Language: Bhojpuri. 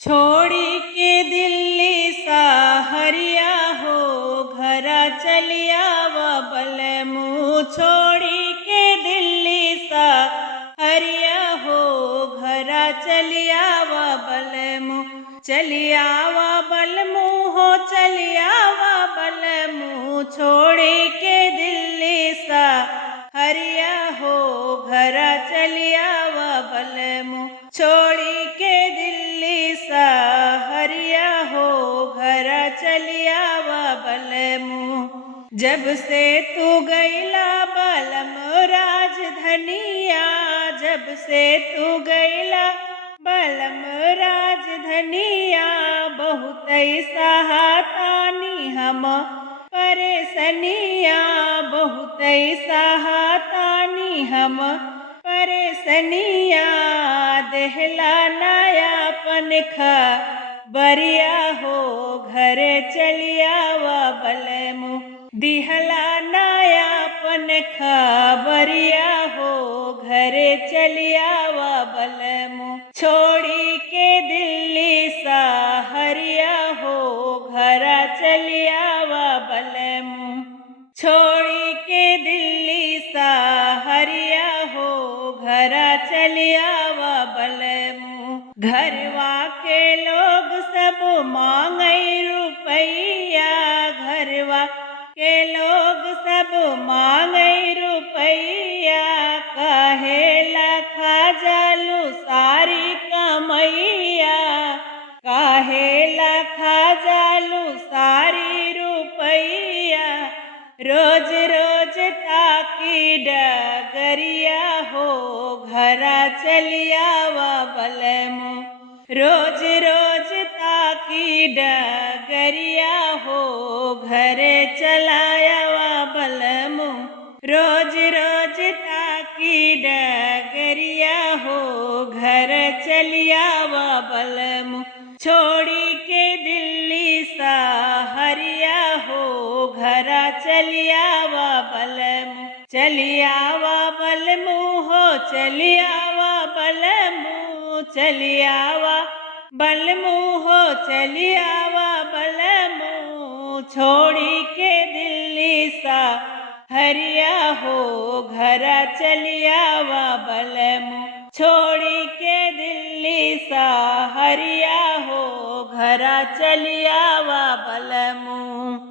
छोड़ी के दिल्ली सा हरिया हो घरा चलिया व बलमू। छोड़ी के दिल्ली सा हरिया हो घरा चलिया व बलमू। चलिया व बलमू हो चलिया व बलमू। छोड़ी के दिल्ली सा हरिया हो घरा चलिया व बलमू। छोड़ी के दिल्ली सा हरिया हो घरा चलिया व बलमू। जब से तू गईला बलम राजधनिया, जब से तू गईला बलम राजधनिया। बहुत सहातानी हम परेशनिया, बहुत सहातानी हम परेशनिया। देहला नायापन खबरिया हो घरे चलिया व बलमू। दिहला नायापन खबरिया हो घरे चलिया व बलमू। छोड़ी के दिल्ली सा हरिया हो घरा चलिया व बलमू। छोड़ी के दिल्ली सा हरिया हो घरा चलिया व बलमू। घरवा के लोग सब मांगई रुपैया, घरवा के लोग सब मांगई रुपैया। काहेला खा जालू सारी कमैया, काहेला खा जालू सारी रुपैया। रोज रोज ताकी डगरिया हो घरा चलिया व बलमू। रोज रोज ताकी डगरिया हो घरे चलाया व बलमू। रोज रोज ताकी डगरिया हो घर चलिया व बलमू। छोड़ी के दिल्ली सा हरिया हो घरा चलिया व बलमू। चलिया व बलमू हो चलिया व बलमू। चलिया व बलमू हो चलिया व बलमू। छोड़ी के दिल्ली सा हरिया हो घरा चलिया व बलमू। छोड़ी के दिल्ली सा हरिया हो घरा चलिया व बलमू।